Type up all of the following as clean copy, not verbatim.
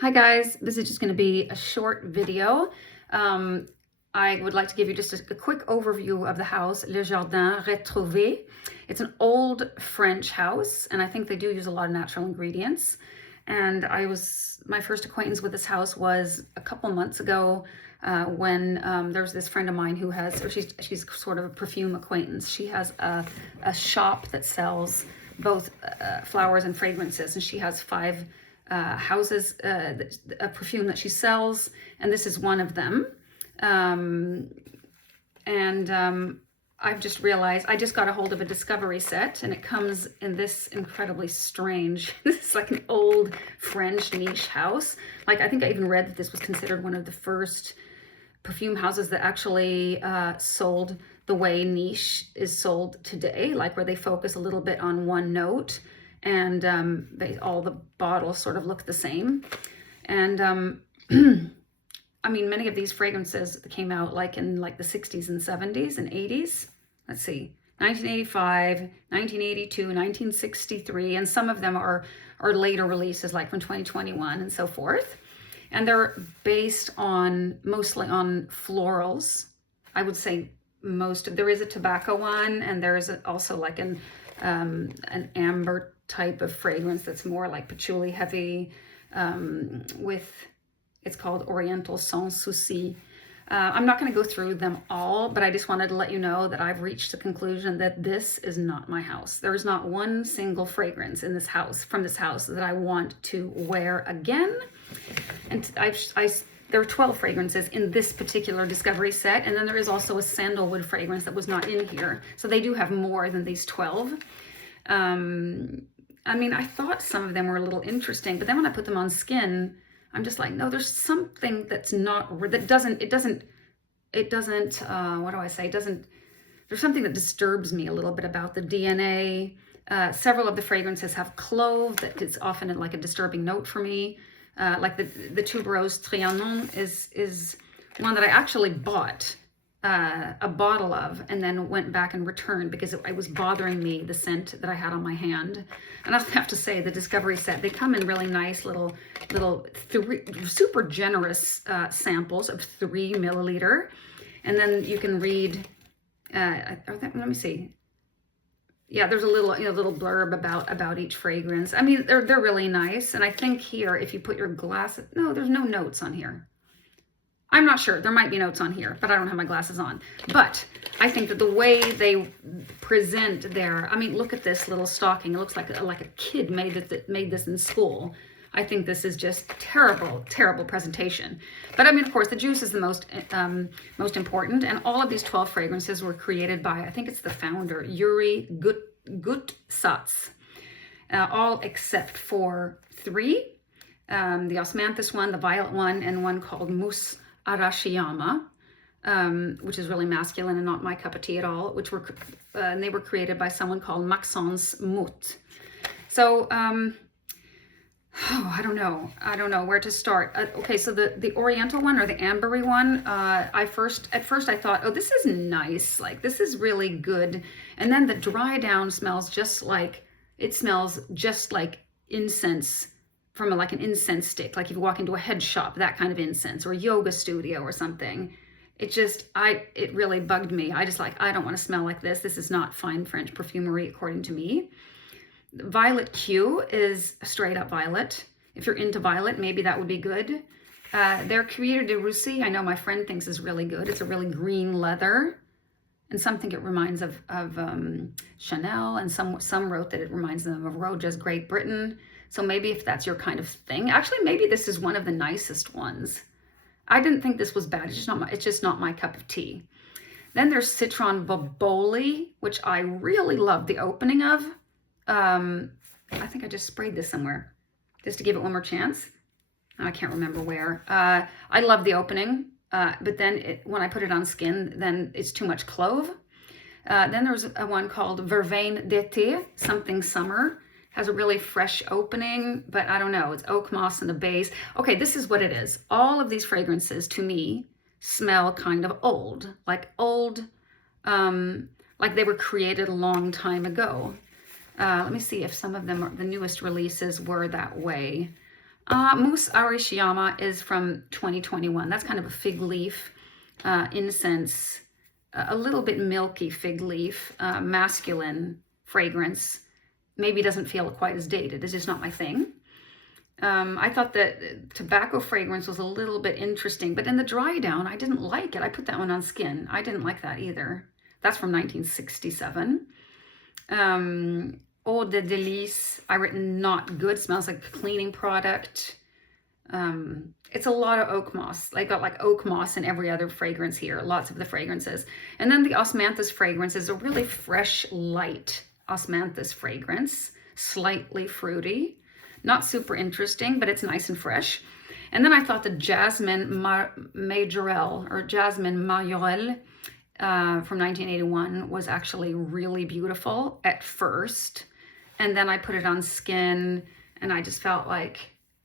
Hi guys, this is just going to be a short video. I would like to give you just a quick overview of the house, Jardin Retrouvé. It's an old French house, and I think they do use a lot of natural ingredients. And my first acquaintance with this house was a couple months ago when there was this friend of mine who has, or she's sort of a perfume acquaintance. She has a shop that sells both flowers and fragrances, and she has five houses, a perfume that she sells, and this is one of them. I've just realized I just got a hold of a discovery set, and it comes in this incredibly strange, this is like an old French niche house. Like, I think I even read that this was considered one of the first perfume houses that actually sold the way niche is sold today, like where they focus a little bit on one note, and all the bottles sort of look the same. And I mean, many of these fragrances came out like in like the 60s and 70s and 80s. Let's see, 1985, 1982, 1963, and some of them are later releases, like from 2021 and so forth. And they're based mostly on florals. I would say there is a tobacco one, and there is also like an amber type of fragrance that's more like patchouli heavy, it's called Oriental Sans Souci. I'm not going to go through them all, but I just wanted to let you know that I've reached the conclusion that this is not my house. There is not one single fragrance in this house, from this house, that I want to wear again. And there are 12 fragrances in this particular discovery set, and then there is also a sandalwood fragrance that was not in here. So they do have more than these 12. I mean, I thought some of them were a little interesting, but then when I put them on skin, I'm just like, no, there's something that's not, what do I say? There's something that disturbs me a little bit about the DNA. Several of the fragrances have clove that is often like a disturbing note for me. Like the Tuberose Trianon is one that I actually bought a bottle of, and then went back and returned because it was bothering me, the scent that I had on my hand. And I have to say, the discovery set, they come in really nice little super generous samples of 3 milliliter, and then you can read. Let me see. Yeah, there's a little blurb about each fragrance. I mean, they're really nice, and I think here, if you put your glasses, no, there's no notes on here. I'm not sure. There might be notes on here, but I don't have my glasses on. But I think that the way they present I mean, look at this little stocking. It looks like a kid made this in school. I think this is just terrible, terrible presentation. But I mean, of course, the juice is the most important. And all of these 12 fragrances were created by, I think it's the founder, Yuri Gutsats. All except for 3. The osmanthus one, the violet one, and one called Mousse Arashiyama, which is really masculine and not my cup of tea at all, and they were created by someone called Maxence Mout. So, I don't know where to start. Okay, so the Oriental one, or the ambery one, at first I thought, oh, this is nice, like this is really good. And then the dry down smells just like incense, from like an incense stick, like if you walk into a head shop, that kind of incense, or a yoga studio or something. It really bugged me. I don't want to smell like this. This is not fine French perfumery, according to me. Violet Q is straight up violet. If you're into violet, maybe that would be good. Their Cuir de Russie, I know my friend thinks is really good. It's a really green leather, and some think it reminds of Chanel, and some wrote that it reminds them of Roja's Great Britain. So maybe if that's your kind of thing, actually, maybe this is one of the nicest ones. I didn't think this was bad. It's just not my cup of tea. Then there's Citron Boboli, which I really love the opening of. I think I just sprayed this somewhere just to give it one more chance. I can't remember where. I love the opening, but then when I put it on skin, then it's too much clove. Then there's a one called Verveine d'été, something summer. Has a really fresh opening, but I don't know, it's oak moss in the base. Okay, this is what it is. All of these fragrances, to me, smell kind of old, like they were created a long time ago. Let me see if some of them, the newest releases, were that way. Mousse Arishiyama is from 2021. That's kind of a fig leaf incense, a little bit milky fig leaf, masculine fragrance. Maybe doesn't feel quite as dated. It's just not my thing. I thought that tobacco fragrance was a little bit interesting, but in the dry down, I didn't like it. I put that one on skin. I didn't like that either. That's from 1967. Eau de Délice, I written not good. Smells like a cleaning product. It's a lot of oak moss. They got like oak moss in every other fragrance here, lots of the fragrances. And then the osmanthus fragrance is a really fresh, light osmanthus fragrance, slightly fruity, not super interesting, but it's nice and fresh. And then I thought the Jasmine Majorelle or Jasmine Majorelle from 1981 was actually really beautiful at first. And then I put it on skin and I just felt like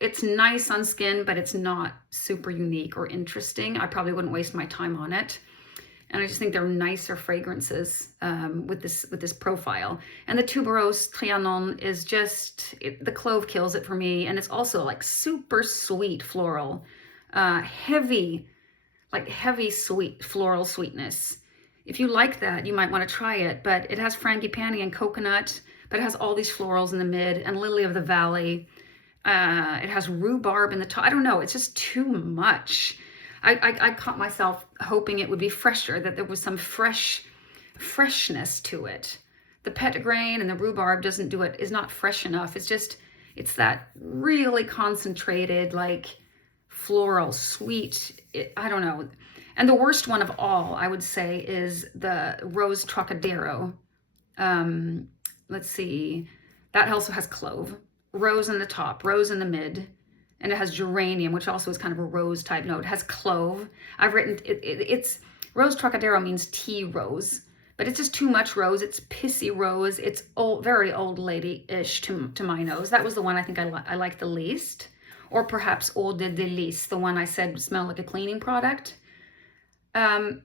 it's nice on skin, but it's not super unique or interesting. I probably wouldn't waste my time on it. And I just think they're nicer fragrances with this profile. And the Tuberose Trianon is just, the clove kills it for me. And it's also like super sweet floral, heavy sweet floral sweetness. If you like that, you might want to try it, but it has frangipani and coconut, but it has all these florals in the mid and lily of the valley. It has rhubarb in the top. I don't know. It's just too much. I caught myself hoping it would be fresher, that there was some freshness to it. The petitgrain and the rhubarb doesn't do it, is not fresh enough. It's that really concentrated, like floral, sweet, I don't know. And the worst one of all, I would say, is the Rose Trocadero. Let's see. That also has clove. Rose in the top, rose in the mid, and it has geranium, which also is kind of a rose type note. It has clove. I've written, it's Rose Trocadero means tea rose, but it's just too much rose. It's pissy rose. It's old, very old lady-ish to my nose. That was the one I think I liked the least. Or perhaps Eau de Délice, the one I said smelled like a cleaning product. I'm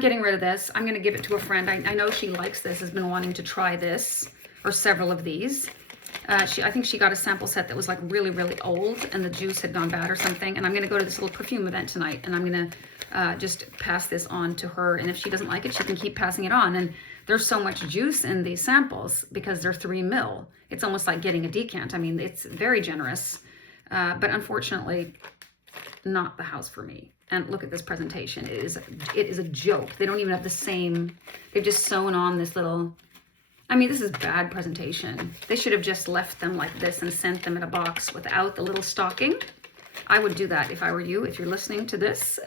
getting rid of this. I'm going to give it to a friend. I know she likes this, has been wanting to try this, or several of these. I think she got a sample set that was like really, really old and the juice had gone bad or something. And I'm going to go to this little perfume event tonight and I'm going to just pass this on to her. And if she doesn't like it, she can keep passing it on. And there's so much juice in these samples because they're 3 ml. It's almost like getting a decant. I mean, it's very generous, but unfortunately not the house for me. And look at this presentation. It is a joke. They don't even have the same, they've just sewn on this little, I mean, this is bad presentation. They should have just left them like this and sent them in a box without the little stocking. I would do that if I were you, if you're listening to this,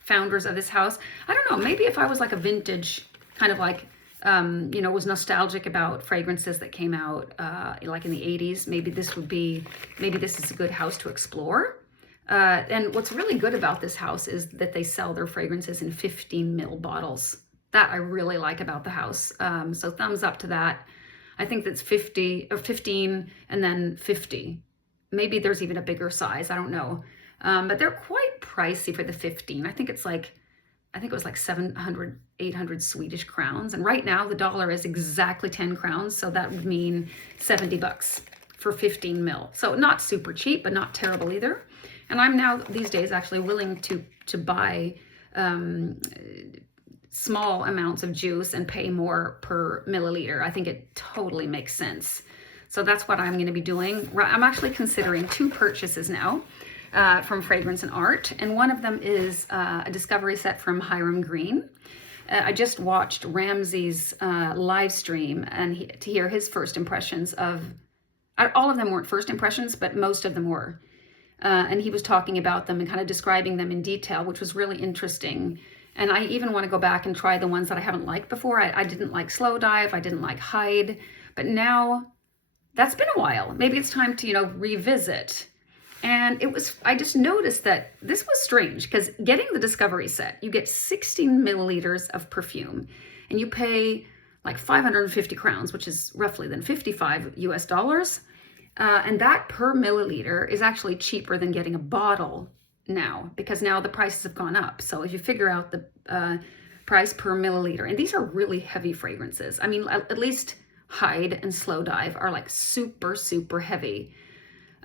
founders of this house. I don't know, maybe if I was like a vintage, kind of like, you know, was nostalgic about fragrances that came out like in the 80s, maybe this is a good house to explore. And what's really good about this house is that they sell their fragrances in 15 ml bottles. That I really like about the house. So thumbs up to that. I think that's 50 or 15 and then 50. Maybe there's even a bigger size. I don't know. But they're quite pricey for the 15. I think it was like 700, 800 Swedish crowns. And right now the dollar is exactly 10 crowns. So that would mean 70 bucks for 15 ml. So not super cheap, but not terrible either. And I'm now these days actually willing to buy small amounts of juice and pay more per milliliter. I think it totally makes sense. So that's what I'm going to be doing. I'm actually considering 2 purchases now from Fragrance and Art. And one of them is a discovery set from Hiram Green. I just watched Ramsey's live stream and to hear his first impressions of, all of them weren't first impressions, but most of them were. And he was talking about them and kind of describing them in detail, which was really interesting. And I even want to go back and try the ones that I haven't liked before. I didn't like Slow Dive. I didn't like Hide. But now, that's been a while. Maybe it's time to, you know, revisit. And I just noticed that this was strange because getting the Discovery set, you get 16 milliliters of perfume. And you pay like 550 crowns, which is roughly then 55 US dollars. And that per milliliter is actually cheaper than getting a bottle now, because now the prices have gone up. So if you figure out the price per milliliter, and these are really heavy fragrances. I mean, at least Hide and Slow Dive are like super, super heavy.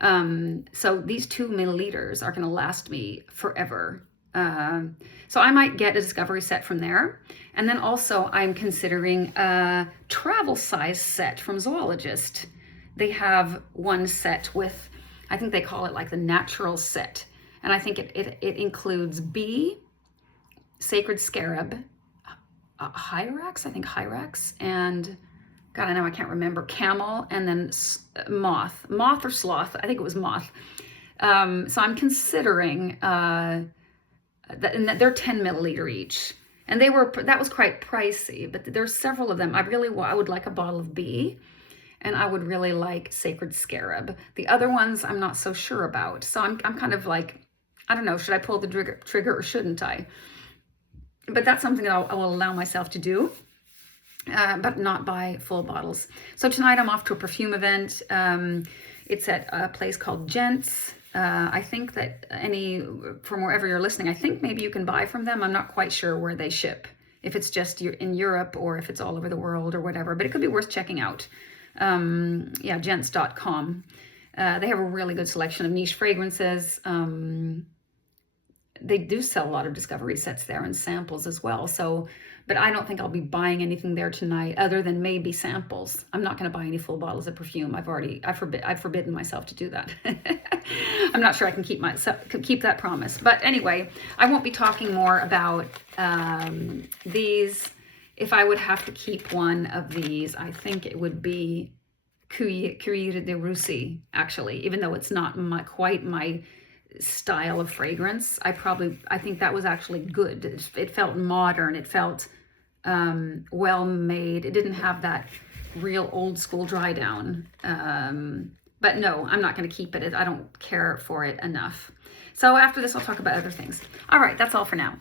So these 2 milliliters are going to last me forever. So I might get a discovery set from there. And then also I'm considering a travel size set from Zoologist. They have one set with, I think they call it like the natural set. And I think it includes bee, sacred scarab, hyrax, I think hyrax, and God, I know I can't remember, camel, and then moth or sloth. I think it was moth. So I'm considering and they're 10 milliliter each, and that was quite pricey. But there's several of them. I would like a bottle of bee, and I would really like sacred scarab. The other ones I'm not so sure about. So I'm kind of like, I don't know, should I pull the trigger or shouldn't I? But that's something that I will allow myself to do. But not buy full bottles. So tonight I'm off to a perfume event. It's at a place called Gents. I think that from wherever you're listening, I think maybe you can buy from them. I'm not quite sure where they ship, if it's just in Europe or if it's all over the world or whatever, but it could be worth checking out. Yeah, gents.com. They have a really good selection of niche fragrances. They do sell a lot of discovery sets there and samples as well. So, but I don't think I'll be buying anything there tonight other than maybe samples. I'm not going to buy any full bottles of perfume. I've forbidden myself to do that. I'm not sure I can keep that promise. But anyway, I won't be talking more about these. If I would have to keep one of these, I think it would be Cuir de Russie, actually, even though it's not quite my style of fragrance. I think that was actually good. It felt modern. It felt well made. It didn't have that real old school dry down. But no, I'm not going to keep it. I don't care for it enough. So after this, I'll talk about other things. All right, that's all for now.